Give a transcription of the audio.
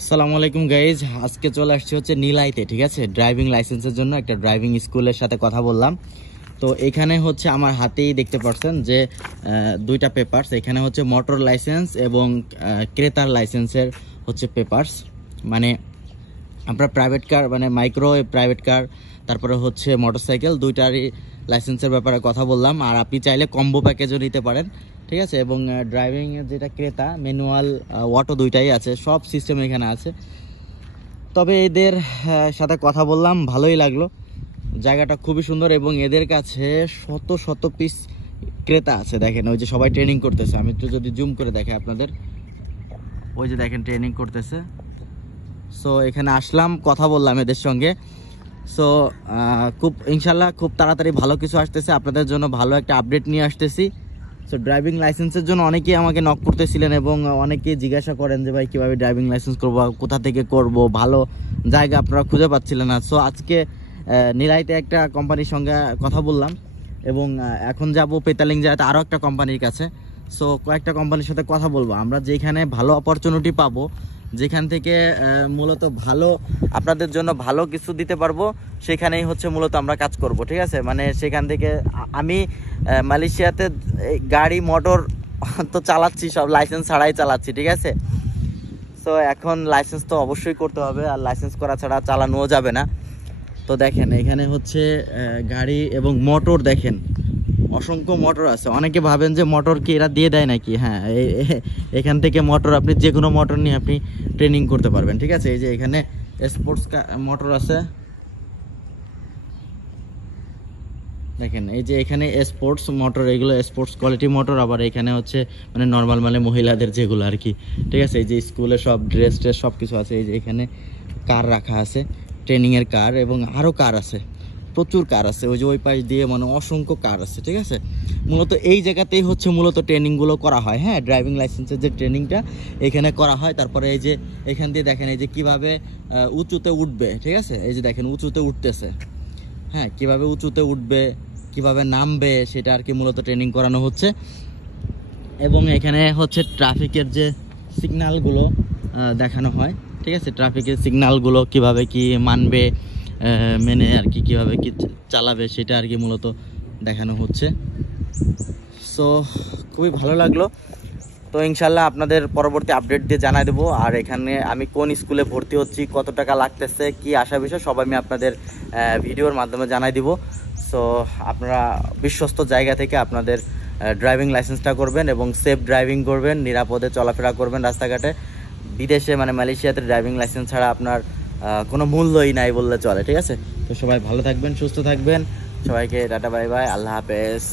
আসসালামু আলাইকুম গাইজ, আজকে চলে আসছি হচ্ছে নীলাইতে। ঠিক আছে, ড্রাইভিং লাইসেন্সের জন্য একটা ড্রাইভিং স্কুলের সাথে কথা বললাম। তো এখানে হচ্ছে আমার হাতেই দেখতে পাচ্ছেন যে দুইটা পেপারস, এখানে হচ্ছে মোটর লাইসেন্স এবং ক্রেতার লাইসেন্সের হচ্ছে পেপারস। মানে আপনার প্রাইভেট কার মানে মাইক্রো প্রাইভেট কার, তারপরে হচ্ছে মোটরসাইকেল, দুইটারই লাইসেন্সের ব্যাপারে কথা বললাম। আর আপনি চাইলে কম্বো প্যাকেজও নিতে পারেন, ঠিক আছে। এবং ড্রাইভিংয়ের যেটা ক্রেতা, ম্যানুয়াল অটো দুইটাই আছে, সব সিস্টেম এখানে আছে। তবে এদের সাথে কথা বললাম, ভালোই লাগলো। জায়গাটা খুবই সুন্দর এবং এদের কাছে শত শত পিস ক্রেতা আছে। দেখেন ওই যে সবাই ট্রেনিং করতেছে, আমি একটু যদি জুম করে দেখে আপনাদের, ওই যে দেখেন ট্রেনিং করতেছে। সো এখানে আসলাম, কথা বললাম এদের সঙ্গে। সো খুব ইনশাল্লাহ খুব তাড়াতাড়ি ভালো কিছু আসতেছে, আপনাদের জন্য ভালো একটা আপডেট নিয়ে আসতেছি। সো ড্রাইভিং লাইসেন্সের জন্য অনেকেই আমাকে নক করতেছিলেন এবং অনেকেই জিজ্ঞাসা করেন যে ভাই কীভাবে ড্রাইভিং লাইসেন্স করবো, কোথা থেকে করব, ভালো জায়গা আপনারা খুঁজে পাচ্ছিলেন না। সো আজকে নীলাইতে একটা কোম্পানির সঙ্গে কথা বললাম এবং এখন যাব পেতালিং জায়গাতে আরও একটা কোম্পানির কাছে। সো কয়েকটা কোম্পানির সাথে কথা বলবো, আমরা যেখানে ভালো অপরচুনিটি পাবো, যেখান থেকে মূলত ভালো আপনাদের জন্য ভালো কিছু দিতে পারবো, সেখানেই হচ্ছে মূলত আমরা কাজ করব। ঠিক আছে, মানে সেখান থেকে আমি মালয়েশিয়াতে গাড়ি মোটর তো চালাচ্ছি, সব লাইসেন্স ছাড়াই চালাচ্ছি। ঠিক আছে, সো এখন লাইসেন্স তো অবশ্যই করতে হবে, আর লাইসেন্স করা ছাড়া চালানোও যাবে না। তো দেখেন এখানে হচ্ছে গাড়ি এবং মোটর, দেখেন অসংখ্য মোটর আছে। অনেকে ভাবেন যে মোটর কি এরা দিয়ে দেয় নাকি। হ্যাঁ, এখান থেকে মোটর, আপনি যে কোনো মোটর নিয়ে আপনি ট্রেনিং করতে পারবেন। ঠিক আছে, এই যে এখানে স্পোর্টস মোটর আছে, দেখেন এই যে এখানে স্পোর্টস মোটর, এগুলো স্পোর্টস কোয়ালিটি মোটর। আবার এখানে হচ্ছে মানে নর্মাল মানে মহিলাদের যেগুলো আর কি। ঠিক আছে, এই যে স্কুলে সব ড্রেস ট্রেস সব কিছু আছে। এই যে এখানে কার রাখা আছে, ট্রেনিংয়ের কার, এবং আরও কার আছে, প্রচুর কার আছে। ওই যে ওই পাশ দিয়ে মানে অসংখ্য কার আছে। ঠিক আছে, মূলত এই জায়গাতেই হচ্ছে মূলত ট্রেনিংগুলো করা হয়। হ্যাঁ, ড্রাইভিং লাইসেন্সের যে ট্রেনিংটা এখানে করা হয়। তারপরে এই যে এখান দিয়ে দেখেন এই যে কীভাবে উঁচুতে উঠবে। ঠিক আছে, এই যে দেখেন উঁচুতে উঠতেছে। হ্যাঁ, কীভাবে উঁচুতে উঠবে, কিভাবে নামবে, সেটা আর কি মূলত ট্রেনিং করানো হচ্ছে। এবং এখানে হচ্ছে ট্রাফিকের যে সিগন্যালগুলো দেখানো হয়। ঠিক আছে, ট্রাফিকের সিগন্যালগুলো কিভাবে কি মানবে, মেনে আর কি কীভাবে কি চালাবে, সেটা আর কি মূলত দেখানো হচ্ছে। সো খুবই ভালো লাগলো। তো ইনশাল্লাহ আপনাদের পরবর্তী আপডেট দিয়ে জানাই দেবো। আর এখানে আমি কোন স্কুলে ভর্তি হচ্ছি, কত টাকা লাগতেছে, কি আসা বিষয়, সব আমি আপনাদের ভিডিওর মাধ্যমে জানাই দিব। সো আপনারা বিশ্বস্ত জায়গা থেকে আপনাদের ড্রাইভিং লাইসেন্সটা করবেন এবং সেফ ড্রাইভিং করবেন, নিরাপদে চলাফেরা করবেন রাস্তাঘাটে। বিদেশে মানে মালয়েশিয়াতে ড্রাইভিং লাইসেন্স ছাড়া আপনার কোনো মূল্যই নাই বললে চলে। ঠিক আছে, তো সবাই ভালো থাকবেন, সুস্থ থাকবেন, সবাইকে টাটা বাই বাই, আল্লাহ হাফেজ।